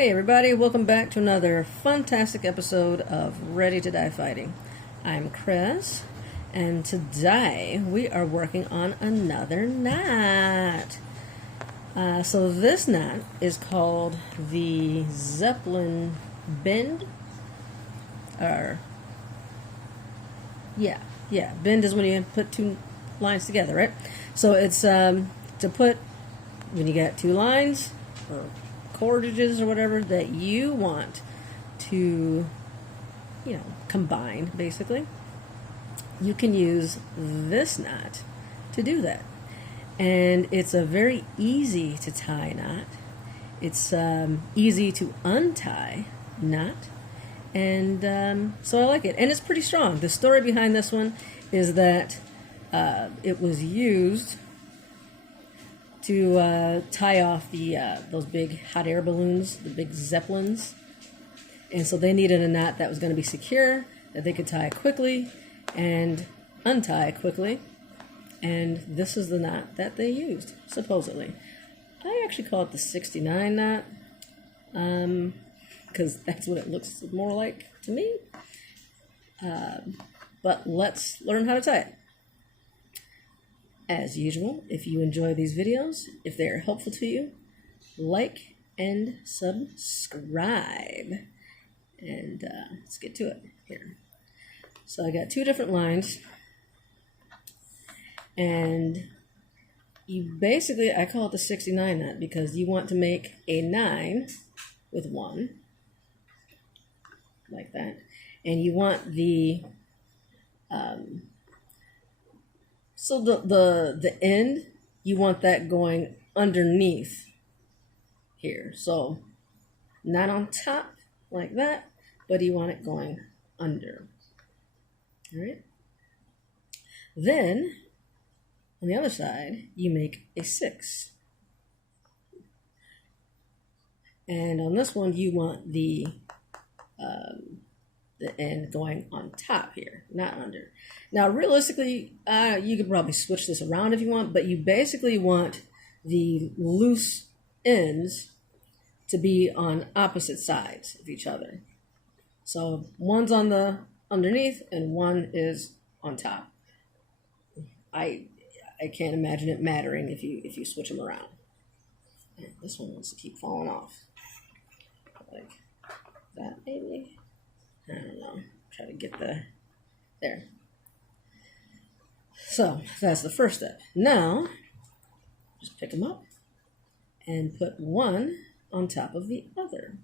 Hey everybody, welcome back to another fantastic episode of Ready to Die Fighting. I'm Chris, and today we are working on another knot. So this knot is called the Zeppelin bend. Bend is when you put two lines together, right? So it's to put when you got two lines or cordages or whatever that you want to, combine, basically. You can use this knot to do that. And it's a very easy to tie knot. It's easy to untie knot. And so I like it. And it's pretty strong. The story behind this one is that it was used to tie off the those big hot air balloons, the big Zeppelins. And so they needed a knot that was going to be secure, that they could tie quickly and untie quickly. And this is the knot that they used, supposedly. I actually call it the 69 knot, because that's what it looks more like to me. But let's learn how to tie it. As usual, if you enjoy these videos, if they are helpful to you, like and subscribe. And let's get to it here. So I got two different lines. And you basically, I call it the 69 knot because you want to make a 9 with 1, like that. And you want the so the end, you want that going underneath here. So not on top like that, but you want it going under. All right. Then on the other side, you make a 6. And on this one, you want the end going on top here, not under. Now, realistically, you could probably switch this around if you want, but you basically want the loose ends to be on opposite sides of each other. So one's on the underneath and one is on top. I can't imagine it mattering if you switch them around. And this one wants to keep falling off. Like that, maybe? I don't know. Try to get there. So that's the first step. Now, just pick them up and put one on top of the other.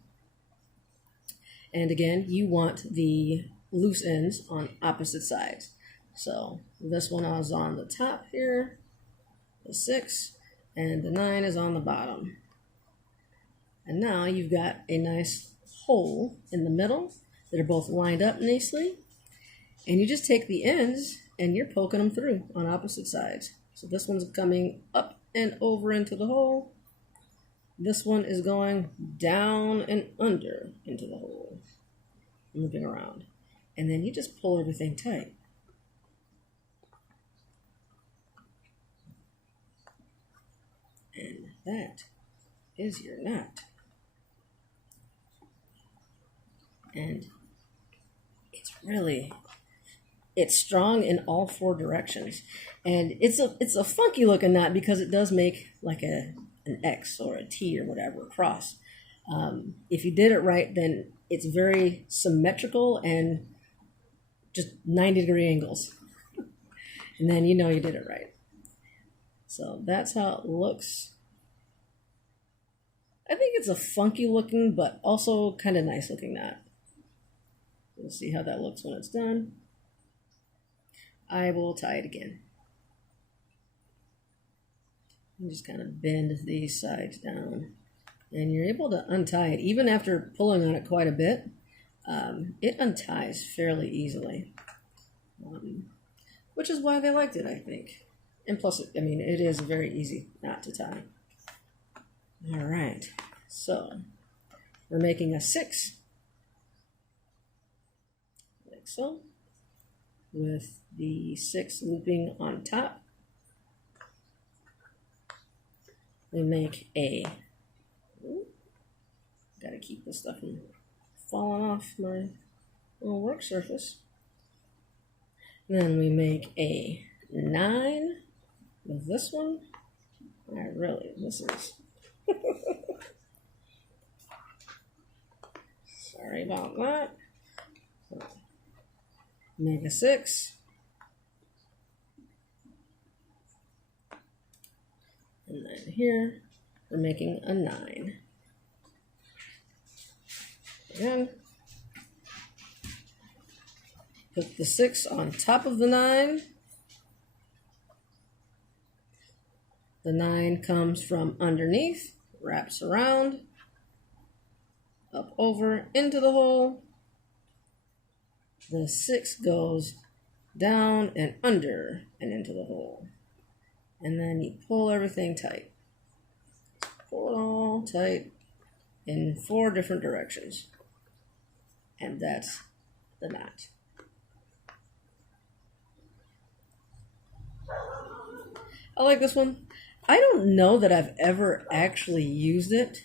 And again, you want the loose ends on opposite sides. So this one is on the top here, the 6, and the 9 is on the bottom. And now you've got a nice hole in the middle that are both lined up nicely. And you just take the ends and you're poking them through on opposite sides. So this one's coming up and over into the hole. This one is going down and under into the hole, moving around. And then you just pull everything tight. And that is your knot. And it's strong in all 4 directions. And it's a funky looking knot because it does make like an X or a T or whatever, a cross. If you did it right, then it's very symmetrical and just 90-degree angles. And then you know you did it right. So that's how it looks. I think it's a funky looking, but also kind of nice looking knot. We'll see how that looks when it's done. I will tie it again. And just kind of bend these sides down. And you're able to untie it. Even after pulling on it quite a bit, it unties fairly easily. Which is why they liked it, I think. And plus, it is very easy knot to tie. All right. So, we're making a 6. Like so. With the 6 looping on top. We make a, gotta to keep this stuff from falling off my little work surface. Then we make a 9 with this one. This is... Sorry about that. Make a 6. And then here, we're making a 9. Again, put the 6 on top of the 9. The 9 comes from underneath, wraps around, up over into the hole. The 6 goes down and under and into the hole. And then you pull everything tight. Pull it all tight in 4 different directions. And that's the knot. I like this one. I don't know that I've ever actually used it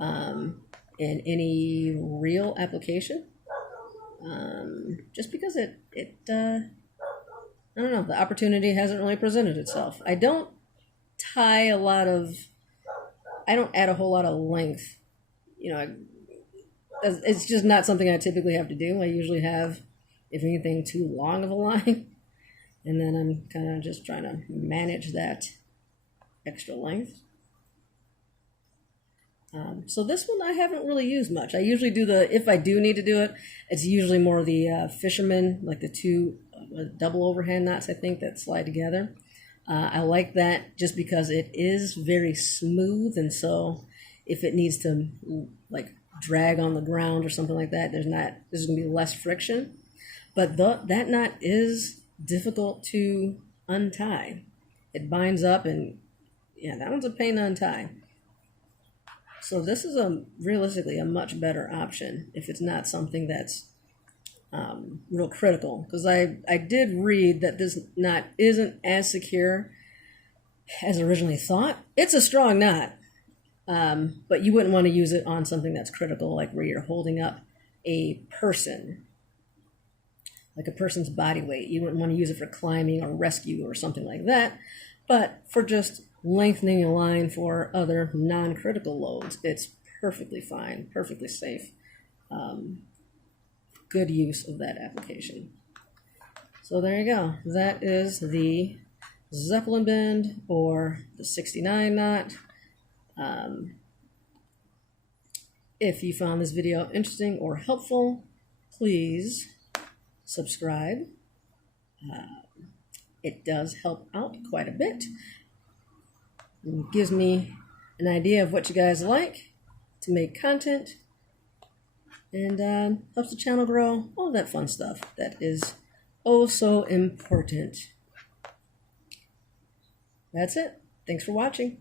in any real application. Just because I don't know, the opportunity hasn't really presented itself. I don't add a whole lot of length. You know, it's just not something I typically have to do. I usually have, if anything, too long of a line. And then I'm kind of just trying to manage that extra length. So this one I haven't really used much. I usually do if I do need to do it, it's usually more the fisherman, like the 2 double overhand knots, I think, that slide together. I like that just because it is very smooth, and so if it needs to like drag on the ground or something like that, there's going to be less friction. But that knot is difficult to untie. It binds up, and yeah, that one's a pain to untie. So this is realistically a much better option if it's not something that's real critical. Because I did read that this knot isn't as secure as originally thought. It's a strong knot, but you wouldn't want to use it on something that's critical, like where you're holding up a person, like a person's body weight. You wouldn't want to use it for climbing or rescue or something like that. But for just lengthening a line for other non-critical loads, it's perfectly fine, perfectly safe. Good use of that application. So there you go. That is the Zeppelin bend, or the 69 knot. If you found this video interesting or helpful, please subscribe. It does help out quite a bit. It gives me an idea of what you guys like to make content, and helps the channel grow, all that fun stuff that is oh so important. That's it. Thanks for watching.